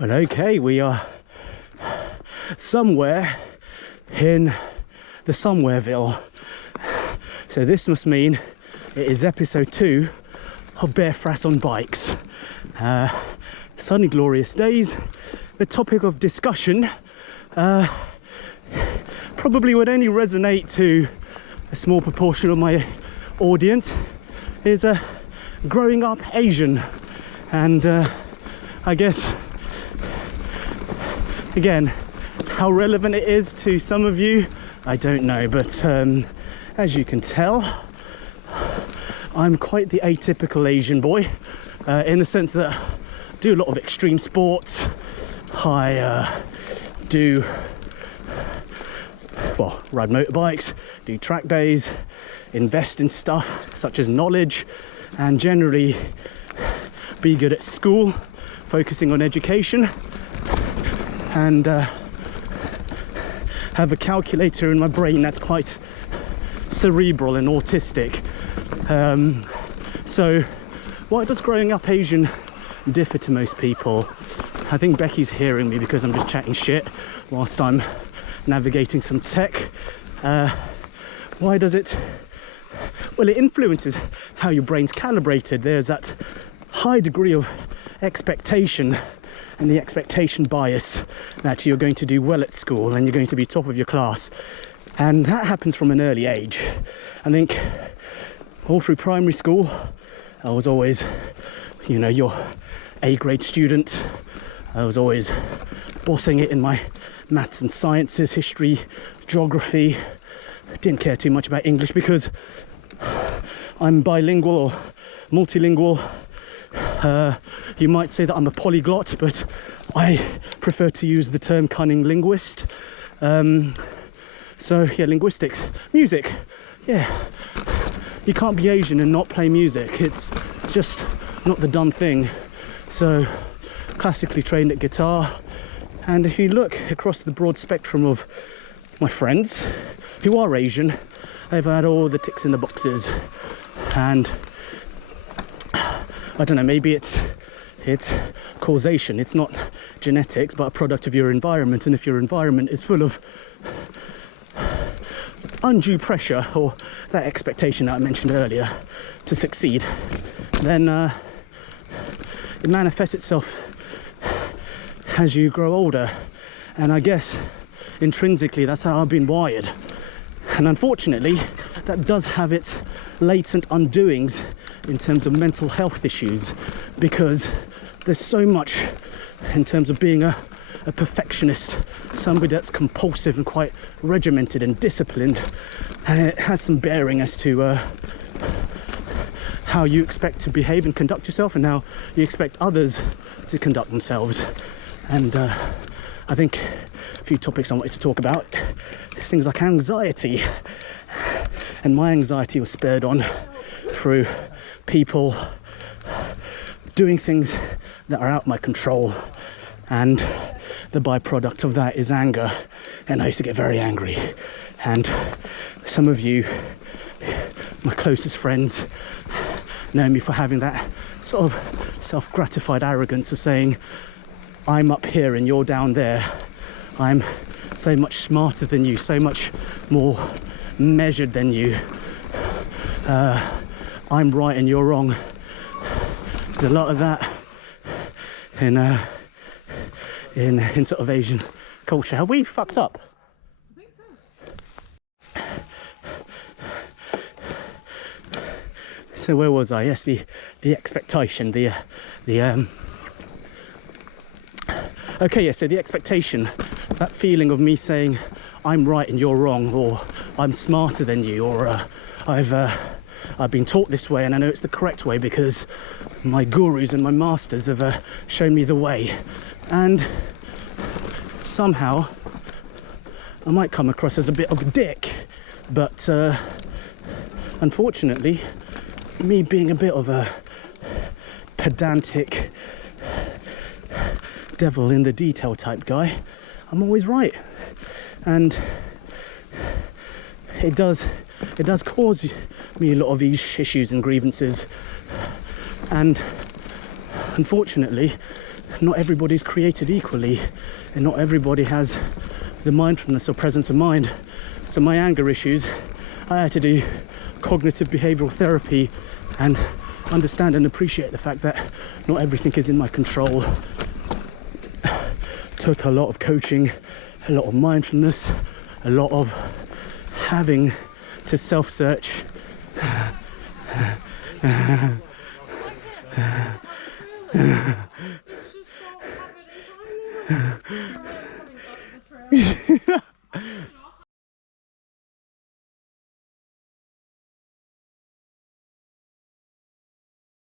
Well, okay, we are somewhere in the Somewhereville. So this must mean it is episode 2 of Bear Fass on bikes. Sunny, glorious days. The topic of discussion probably would only resonate to a small proportion of my audience is growing up Asian, and I guess again how relevant it is to some of you I don't know, but as you can tell I'm quite the atypical Asian boy, in the sense that I do a lot of extreme sports. I ride motorbikes, do track days, invest in stuff such as knowledge, and generally be good at school, focusing on education, and have a calculator in my brain that's quite cerebral and autistic. So why does growing up Asian differ to most people? I think Becky's hearing me because I'm just chatting shit whilst I'm navigating some tech. Why does it? Well, it influences how your brain's calibrated. There's that high degree of expectation and the expectation bias that you're going to do well at school and you're going to be top of your class, and that happens from an early age. I think all through primary school I was always, you know, your A grade student. I was always bossing it in my maths and sciences, history, geography. Didn't care too much about English because I'm bilingual or multilingual. You might say that I'm a polyglot, but I prefer to use the term cunning linguist. So yeah, linguistics. Music, yeah. You can't be Asian and not play music. It's just not the done thing. So classically trained at guitar. And if you look across the broad spectrum of my friends who are Asian, they've had all the ticks in the boxes. And I don't know, maybe it's causation. It's not genetics, but a product of your environment. And if your environment is full of undue pressure, or that expectation that I mentioned earlier, to succeed, then it manifests itself as you grow older. And I guess intrinsically that's how I've been wired. And unfortunately that does have its latent undoings in terms of mental health issues, because there's so much in terms of being a perfectionist, somebody that's compulsive and quite regimented and disciplined, and it has some bearing as to how you expect to behave and conduct yourself, and how you expect others to conduct themselves. And I think a few topics I wanted to talk about, things like anxiety, and my anxiety was spurred on through people doing things that are out of my control, and the byproduct of that is anger, and I used to get very angry. And some of you, my closest friends, know me for having that sort of self-gratified arrogance of saying, I'm up here and you're down there. I'm so much smarter than you, so much more measured than you. I'm right and you're wrong. There's a lot of that in sort of Asian culture. Have we fucked up? I think so. So where was I? Yes, the expectation, okay, yeah, so the expectation, that feeling of me saying I'm right and you're wrong, or I'm smarter than you, or I've been taught this way and I know it's the correct way because my gurus and my masters have shown me the way. And somehow I might come across as a bit of a dick, but unfortunately, me being a bit of a pedantic, devil in the detail type guy, I'm always right. And it does cause me a lot of these issues and grievances, and unfortunately not everybody's created equally, and not everybody has the mindfulness or presence of mind. So my anger issues, I had to do cognitive behavioral therapy and understand and appreciate the fact that not everything is in my control. Took a lot of coaching, a lot of mindfulness, a lot of having to self-search.